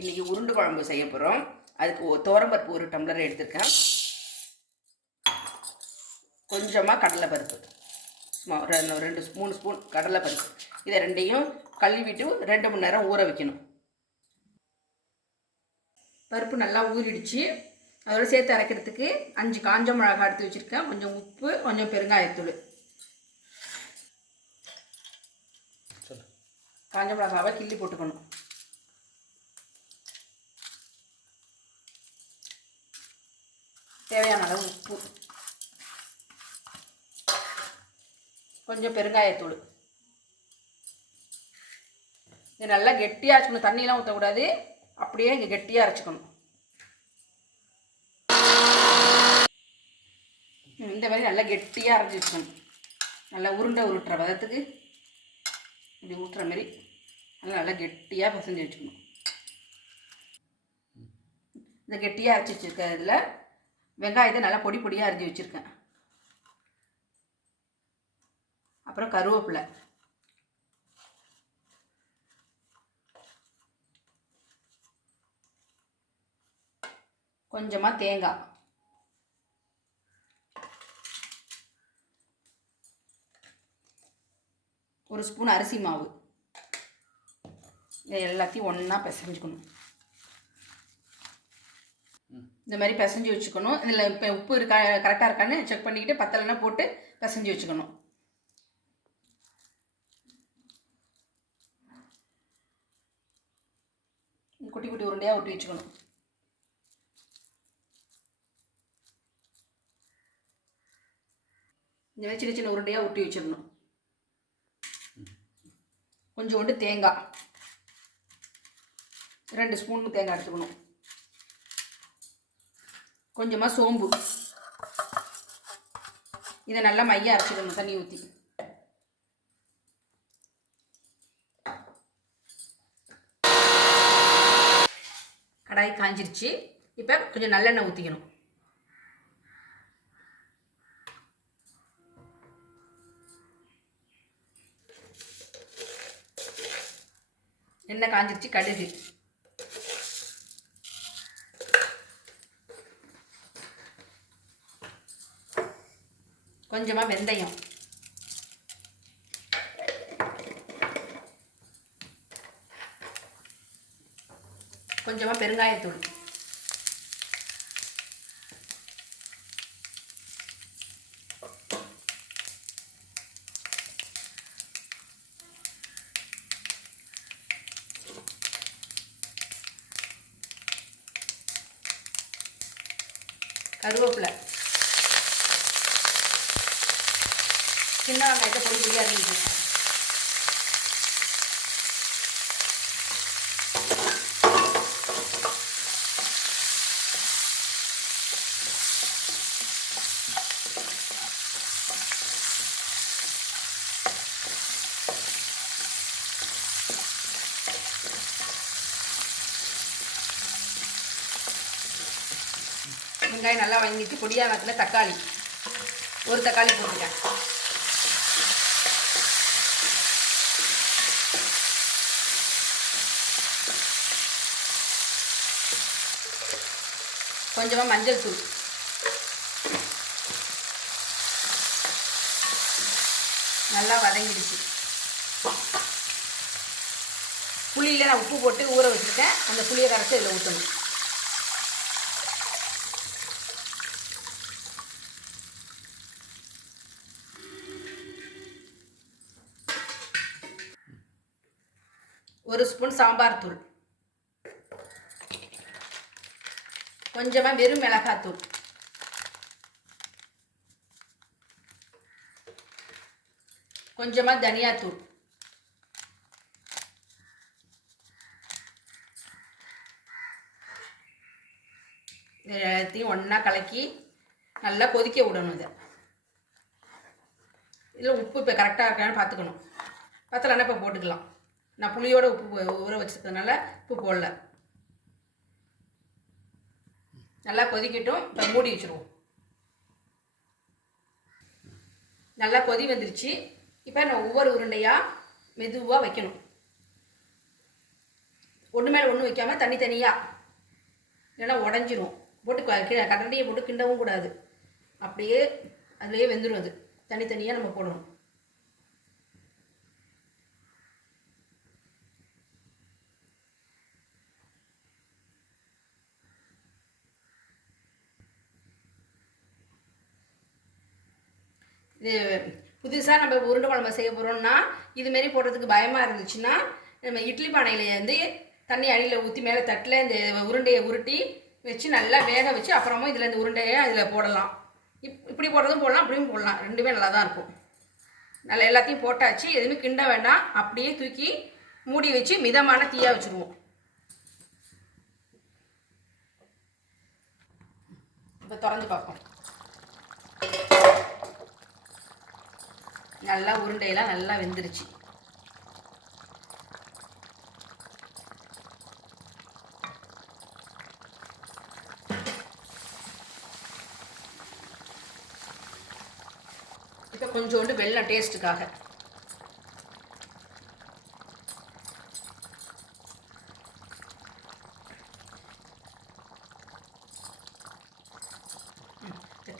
இன்றைக்கி உருண்டு குழம்பு செய்ய போகிறோம் அதுக்கு துவரம்பருப்பு ஒரு டம்ளர் எடுத்திருக்கேன். கொஞ்சமாக கடலைப்பருப்பு. சும்மா ரெண்டு ரெண்டு மூணு ஸ்பூன் கடலைப்பருப்பு. இதை ரெண்டையும் கழுவிட்டு ரெண்டு மணி நேரம் ஊற வைக்கணும். பருப்பு நல்லா ஊறிடுச்சு. அதோட சேர்த்து அரைக்கிறதுக்கு அஞ்சு காஞ்ச மிளகாய் எடுத்து வச்சுருக்கேன். கொஞ்சம் உப்பு கொஞ்சம் பெருங்காயத்தூள். காஞ்ச மிளகாவை கிள்ளி போட்டுக்கணும். தேவையான அளவு உப்பு. கொஞ்சம் பெருங்காயத்தூள். இது நல்லா கெட்டியாக அரைச்சிக்கணும். தண்ணியெலாம் ஊற்றக்கூடாது அப்படியே இங்கே கெட்டியாக அரைச்சிக்கணும். இந்த மாதிரி நல்லா கெட்டியாக அரைச்சி வச்சுக்கணும். நல்லா உருண்டை உருட்டுற விதத்துக்கு இப்படி ஊட்டுற மாதிரி நல்லா நல்லா கெட்டியாக பசஞ்சு வச்சுக்கணும். இந்த கெட்டியாக அரைச்சி வச்சுருக்க இதில் வெங்காயத்தை நல்லா பொடி பொடியாக அரிஞ்சு வச்சுருக்கேன். அப்புறம் கருவேப்பிலை. கொஞ்சமாக தேங்காய் ஒரு ஸ்பூன் அரிசி மாவு. இதை எல்லாத்தையும் ஒன்றா பிசைஞ்சுக்கணும். இந்த மாதிரி பிசைஞ்சு வச்சுக்கணும். இதில் இப்போ உப்பு இருக்கா கரெக்டாக இருக்கான்னு செக் பண்ணிக்கிட்டு பத்தலைனா போட்டு பிசைஞ்சு வச்சுக்கணும். குட்டி குட்டி உருண்டையாக ஒட்டி வச்சுக்கணும். இந்த மாதிரி சின்ன சின்ன உருண்டையாக ஒட்டி வச்சிடணும். கொஞ்சோண்டு தேங்காய். ரெண்டு ஸ்பூன் தேங்காய் எடுத்துக்கணும். கொஞ்சமாக சோம்பு. இதை நல்லா மைய அரைச்சிக்கணும் தண்ணி ஊற்றி கடாய் காஞ்சிருச்சு. இப்போ கொஞ்சம் நல்லெண்ணெய் ஊற்றிக்கணும் எண்ணெய் காஞ்சிருச்சு கடுகு. கொஞ்சமாக வெந்தயம். கொஞ்சமாக பெருங்காயத்தூள். கருவேப்பிலை. சின்ன வெங்காயத்தை பொடி பொடியாக அரிஞ்சு வெங்காயம் நல்லா வதங்கிட்டு பொடியாக வாக்கில் தக்காளி. ஒரு தக்காளி போட்டுட்டேன். கொஞ்சமாக மஞ்சள் தூள். நல்லா வதங்கிடுச்சு. புளியில் நான் உப்பு போட்டு ஊற வச்சுருக்கேன். அந்த புளியை கரைச்சி இதில் ஊற்றணும் ஒரு ஸ்பூன் சாம்பார் தூள். கொஞ்சமாக வெறும் மிளகாத்தூள் கொஞ்சமாக தனியாத்தூள் எல்லாத்தையும் ஒன்றா கலக்கி நல்லா கொதிக்க விடணும் இதை. இதில் உப்பு இப்போ கரெக்டாக இருக்கான்னு பார்த்துக்கணும். பத்தலைன்னா இப்போ போட்டுக்கலாம். நான் புளியோட உப்பு ஊற வச்சதுனால உப்பு போடல. நல்லா கொதிக்கட்டும். இப்போ மூடி வச்சுருவோம். நல்லா கொதி வந்துருச்சு. இப்போ நான் ஒவ்வொரு உருண்டையாக மெதுவாக வைக்கணும். ஒன்று மேலே ஒன்று வைக்காமல் தனித்தனியாக இல்லைன்னா உடஞ்சிரும். போட்டு க- போட்டு கிண்டவும் கூடாது. அப்படியே அதுலேயே வெந்துடும் அது. தனித்தனியாக நம்ம போடணும். இது புதுசாக நம்ம உருண்டை குழம்பு செய்ய போகிறோம்னா இதுமாரி போடுறதுக்கு பயமாக இருந்துச்சுன்னா நம்ம இட்லி பானையில் வந்து தண்ணி அடியில் ஊற்றி மேலே தட்டில் இந்த உருண்டையை உருட்டி வச்சு நல்லா வேக வச்சு அப்புறமா இதில் இந்த உருண்டையை அதில் போடலாம். இப் இப்படி போடுறதும் போடலாம் அப்படியும் போடலாம். ரெண்டுமே நல்லா தான் இருக்கும். நல்லா எல்லாத்தையும் போட்டாச்சு. எதுவுமே கிண்ட வேண்டாம். அப்படியே தூக்கி மூடி வச்சு மிதமான தீயாக வச்சுருவோம். இப்போ திறந்து பார்ப்போம். நல்லா உருண்டையெல்லாம் நல்லா வெந்துருச்சு. இப்போ கொஞ்சோண்டு வெள்ளம் டேஸ்ட்டுக்காக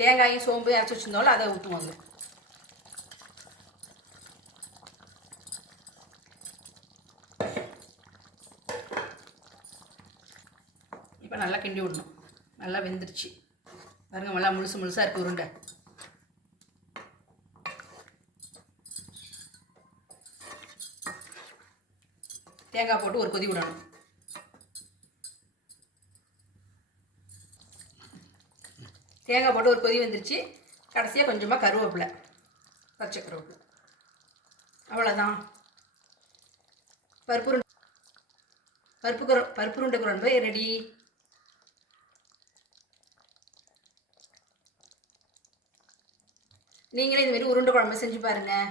தேங்காயும் சோம்பு அரைச்சி வச்சிருந்தாலும் அதை ஊற்றுவாங்க இப்போ நல்லா கிண்டி விடணும். நல்லா வெந்துருச்சு. பாருங்க நல்லா முழுசு முழுசாக இருக்குது உருண்டை. தேங்காய் போட்டு ஒரு கொதி விடணும். தேங்காய் போட்டு ஒரு கொதி வந்துருச்சு. கடைசியாக கொஞ்சமாக கருவேப்பிலை பச்சை கருவேப்பிலை. அவ்வளோதான் பருப்பு பருப்பு குர பருப்பு உருண்டை குழம்பு ரெடி நீங்களே இதுமாரி உருண்டை குழம்பு செஞ்சு பாருங்கள்